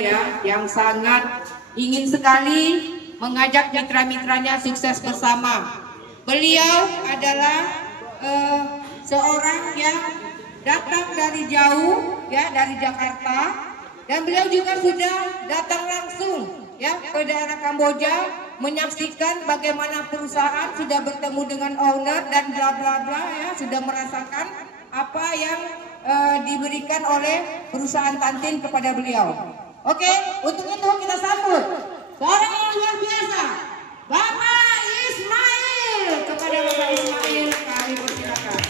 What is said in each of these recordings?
ya, yang sangat ingin sekali mengajak mitra-mitranya sukses bersama. Beliau adalah seorang yang datang dari jauh ya, dari Jakarta, dan beliau juga sudah datang langsung ya ke daerah Kamboja menyaksikan bagaimana perusahaan, sudah bertemu dengan owner dan bla bla bla ya, sudah merasakan apa yang diberikan oleh perusahaan Tantin kepada beliau. Oke, untuk itu kita sambut seorang yang luar biasa, Bapak Ismail. Kepada Bapak Ismail kami persilakan.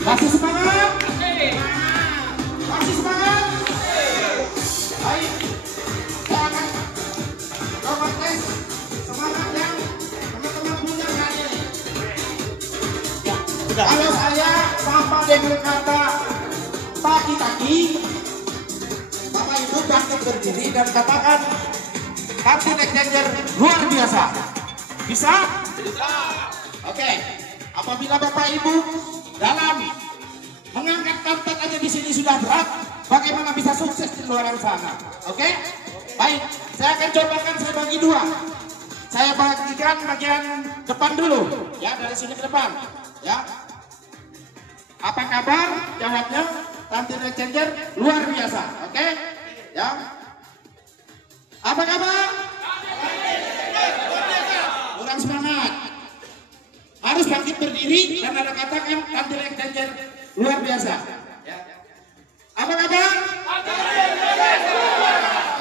Masih semangat? Masih semangat? Baik, saya akan coba tes semangat yang teman-teman punya hari ini. Kalau saya sampai dengan kata taki-taki, Bapak Ibu bangkit berdiri dan katakan Tantin Exchanger luar biasa. Bisa? Bisa. Oke, apabila Bapak Ibu dalam mengangkat karpet aja di sini sudah berat, bagaimana bisa sukses di luar sana? Oke? Baik, saya akan cobakan, saya bagi dua. Saya bagikan bagian depan dulu, ya, dari sini ke depan, ya. Apa kabar? Jawabnya Tantin Exchanger luar biasa, oke? Ya. Apa kabar? Kurang semangat. Harus bangkit berdiri dan ada katakan Tantin Exchanger luar biasa. Ya. Apa kabar?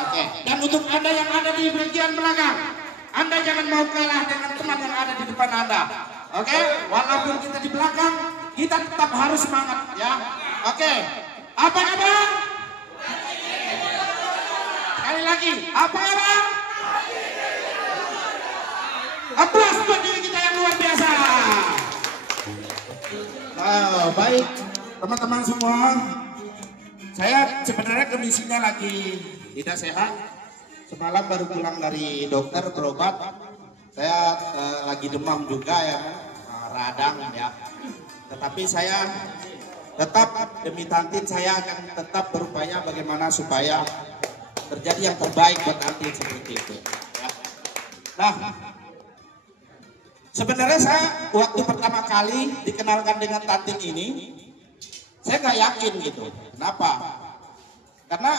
Oke. Dan untuk Anda yang ada di bagian belakang, Anda jangan mau kalah dengan teman yang ada di depan Anda. Oke? Walaupun kita di belakang, kita tetap harus semangat, ya. Oke. Apa kabar? Sekali lagi, apa kabar? Aplaus buat diri kita yang luar biasa. Baik, teman-teman semua. Saya sebenarnya kondisinya lagi tidak sehat. Semalam baru pulang dari dokter berobat. Saya lagi demam juga ya, radang ya. Tetapi saya tetap demi Tantin, saya akan tetap berupaya bagaimana supaya terjadi yang terbaik buat Tantin seperti itu. Ya. Nah, sebenarnya saya waktu pertama kali dikenalkan dengan Tantin ini, saya nggak yakin gitu. Kenapa? Karena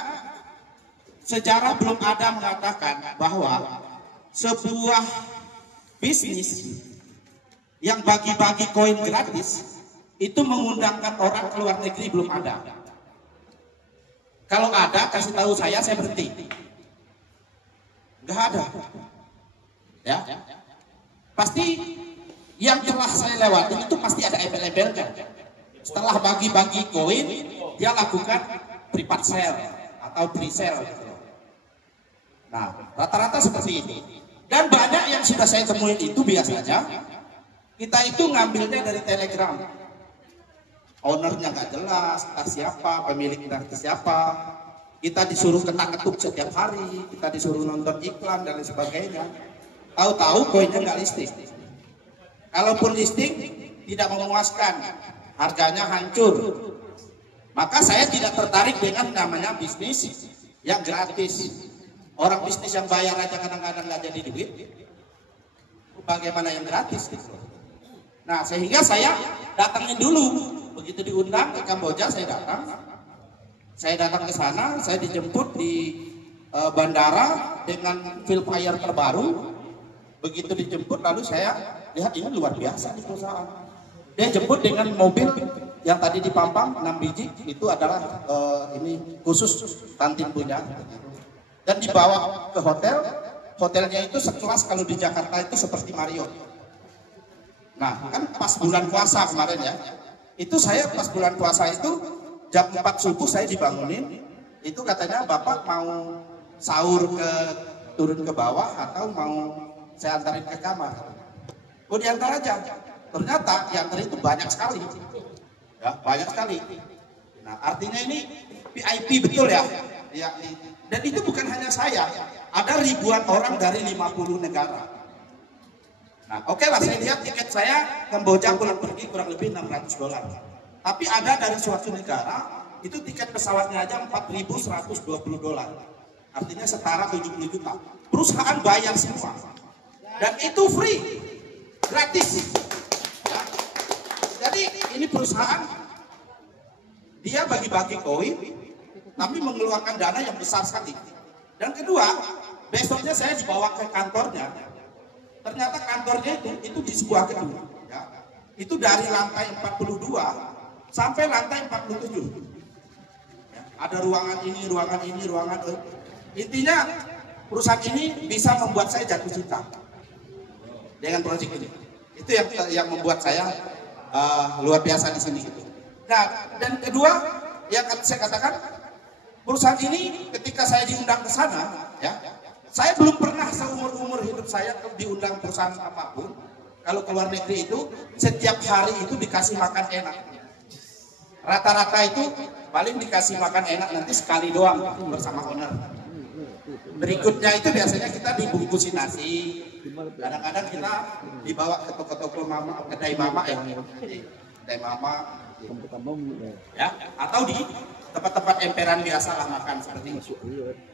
sejarah belum ada mengatakan bahwa sebuah bisnis yang bagi-bagi koin gratis itu mengundangkan orang ke luar negeri belum ada. Kalau ada, kasih tahu saya berhenti. Nggak ada. Ya. Pasti yang telah saya lewati itu pasti ada embel-embelnya. Setelah bagi-bagi koin, dia lakukan private sale atau pre-sale. Nah, rata-rata seperti itu. Dan banyak yang sudah saya temuin itu biasanya kita itu ngambilnya dari Telegram. Ownernya nggak jelas, entah siapa, pemiliknya entah siapa. Kita disuruh ketak-ketuk setiap hari, kita disuruh nonton iklan dan lain sebagainya. Tahu-tahu koinnya nggak listing. Kalaupun listing tidak memuaskan, harganya hancur. Maka saya tidak tertarik dengan namanya bisnis yang gratis. Orang bisnis yang bayar aja kadang-kadang nggak jadi duit. Bagaimana yang gratis? Nah, sehingga saya datangin dulu. Begitu diundang ke Kamboja, saya datang. Saya datang ke sana, saya dijemput di bandara dengan Filfire terbaru. Begitu dijemput, lalu saya lihat ini luar biasa di perusahaan. Dia jemput dengan mobil yang tadi dipampang 6 biji, itu adalah ini khusus Tantin punya. Dan dibawa ke hotel, hotelnya itu sekelas kalau di Jakarta itu seperti Marriott. Nah, kan pas bulan puasa kemarin ya, itu saya pas bulan puasa itu jam 4 subuh saya dibangunin, itu katanya Bapak mau sahur turun ke bawah atau mau saya antarin ke kamar. Oh, diantar aja. Ternyata diantar itu banyak sekali. Ya, banyak sekali. Nah, artinya ini VIP betul ya. Ya, dan itu bukan hanya saya. ada ribuan orang dari 50 negara. Nah, oke lah, saya lihat tiket saya Kamboja pulang pergi kurang lebih $600. Tapi ada dari suatu negara, itu tiket pesawatnya aja $4.120. Artinya setara 70 juta. Perusahaan bayar semua. Dan itu free, gratis. Ya. Jadi ini perusahaan, dia bagi-bagi koin, tapi mengeluarkan dana yang besar sekali. Dan kedua, besoknya saya dibawa ke kantornya. Ternyata kantornya itu di sebuah gedung. Ya. Itu dari lantai 42 sampai lantai 47. Ya. Ada ruangan ini, ruangan ini, ruangan itu. Intinya perusahaan ini bisa membuat saya jatuh cinta dengan proyek ini. Itu yang membuat saya luar biasa di sini. Gitu. Nah, dan kedua, yang saya katakan, perusahaan ini ketika saya diundang ke sana, ya, saya belum pernah seumur-umur hidup saya diundang perusahaan apapun. Kalau ke luar negeri itu, setiap hari itu dikasih makan enak. Rata-rata itu paling dikasih makan enak nanti sekali doang bersama owner. Berikutnya itu biasanya kita dibungkusin nasi. Kadang-kadang kita dibawa ke toko-toko mama, kedai mama ya. Kedai mama. Ya, atau di tempat-tempat emperan biasa lah makan seperti itu.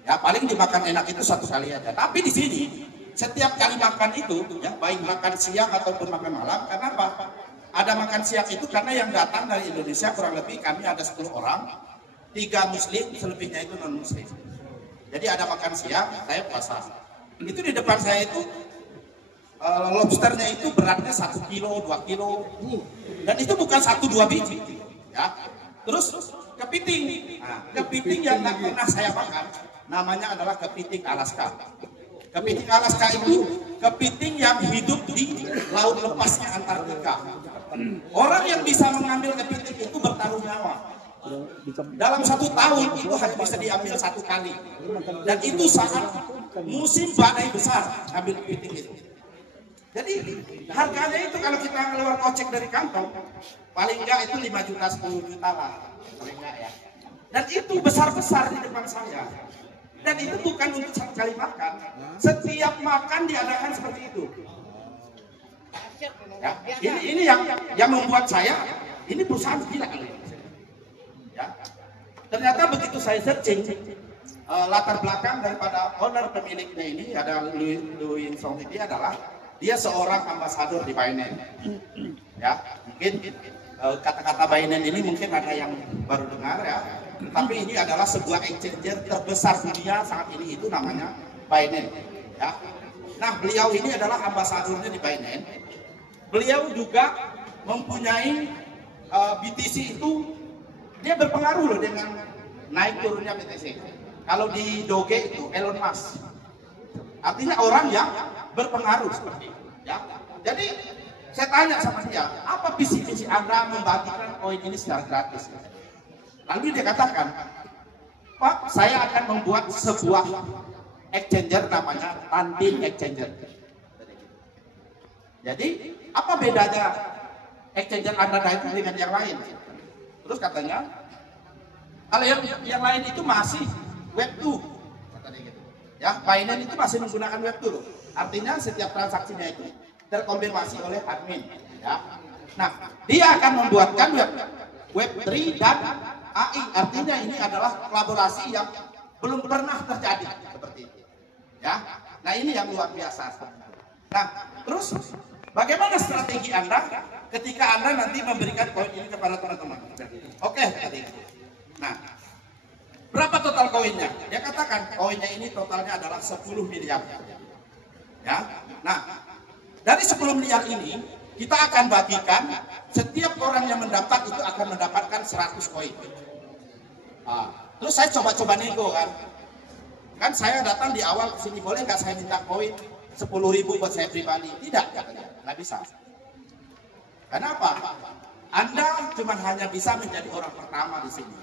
Ya, paling dimakan enak itu satu kali aja. Tapi di sini setiap kali makan itu, ya, baik makan siang ataupun makan malam, karena apa? Ada makan siang itu karena yang datang dari Indonesia kurang lebih kami ada 10 orang, 3 muslim, selebihnya itu non muslim. Jadi ada makan siang, saya puasa. Itu di depan saya itu lobsternya itu beratnya 1 kilo, 2 kilo, dan itu bukan 1-2 biji, ya. Terus kepiting, nah, kepiting yang nggak pernah saya makan, namanya adalah kepiting Alaska. Kepiting Alaska itu kepiting yang hidup di laut lepasnya Antartika. Orang yang bisa mengambil kepiting itu bertaruh nyawa. Dalam 1 tahun itu hanya bisa diambil 1 kali, dan itu saat musim badai besar ambil kepiting itu. Jadi harganya itu kalau kita keluar kocek dari kantong, paling enggak itu 5 juta, 10 juta lah, paling enggak ya. Dan itu besar-besar di depan saya. Dan itu bukan untuk sekali makan, setiap makan diadakan seperti itu. Ya, ini yang membuat saya, ini perusahaan gila kali. Ya. Ternyata begitu saya searching latar belakang daripada owner pemiliknya ini, ada Louis Song ini adalah dia seorang ambasador di Binance. Ya, mungkin kata-kata Binance ini mungkin ada yang baru dengar ya. Tapi ini adalah sebuah exchanger terbesar dunia saat ini, itu namanya Binance. Ya. Nah, beliau ini adalah ambasadornya di Binance. Beliau juga mempunyai BTC itu, dia berpengaruh loh dengan naik turunnya BTC. Kalau di Doge itu Elon Musk. Artinya orang yang berpengaruh seperti itu. Ya. Jadi saya tanya sama dia, apa visi-visi Anda membagikan koin ini secara gratis? Lalu dia katakan, Pak, saya akan membuat sebuah exchanger namanya Tantin Exchanger. Jadi apa bedanya exchanger Anda dengan yang lain? Terus katanya, kalau yang lain itu masih Web2, katanya gitu. Ya, Binance itu masih menggunakan Web2 loh. Artinya setiap transaksinya itu terkonfirmasi oleh admin. Ya. Nah, dia akan membuatkan Web3 dan AI. Artinya ini adalah kolaborasi yang belum pernah terjadi seperti itu. Ya, nah ini yang luar biasa. Nah, terus bagaimana strategi Anda ketika Anda nanti memberikan koin ini kepada teman-teman? Oke, nah, berapa total koinnya? Dia katakan koinnya ini totalnya adalah 10 miliar. Ya, nah dari 10 miliar ini kita akan bagikan, setiap orang yang mendaftar itu akan mendapatkan 100 koin. Nah, terus saya coba-coba nego kan saya datang di awal ke sini, boleh nggak saya minta koin 10.000 buat saya pribadi? Tidak, katanya, nggak bisa. Kenapa? Anda cuma hanya bisa menjadi orang pertama di sini.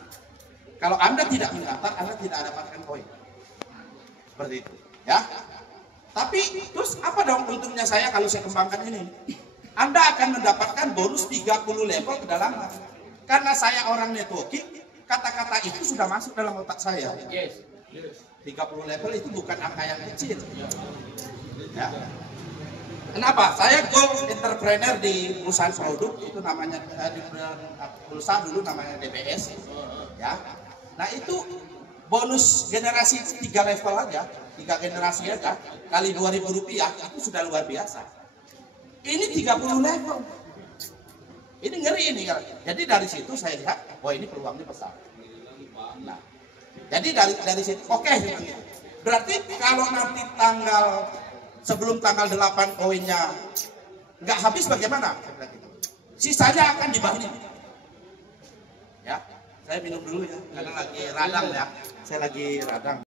Kalau Anda tidak mendaftar, Anda tidak dapatkan koin. Seperti itu, ya. Tapi terus apa dong untungnya saya kalau saya kembangkan ini? Anda akan mendapatkan bonus 30 level kedalaman. Karena saya orang networking, kata-kata itu sudah masuk dalam otak saya. Yes. 30 level itu bukan angka yang kecil. Ya. Kenapa? Saya gold entrepreneur di perusahaan produk itu namanya di perusahaan dulu namanya DBS. Ya. Nah itu bonus generasi 3 level aja, 3 generasi aja kali Rp2.000 itu sudah luar biasa. Ini 30 level. Ini ngeri ini kan. Jadi dari situ saya lihat, wah ini peluangnya besar. Nah, jadi dari situ oke. Berarti kalau nanti sebelum tanggal 8 koinnya nggak habis bagaimana? Sisanya akan dibagi. Ya, saya minum dulu ya, karena lagi radang ya. Saya lagi radang.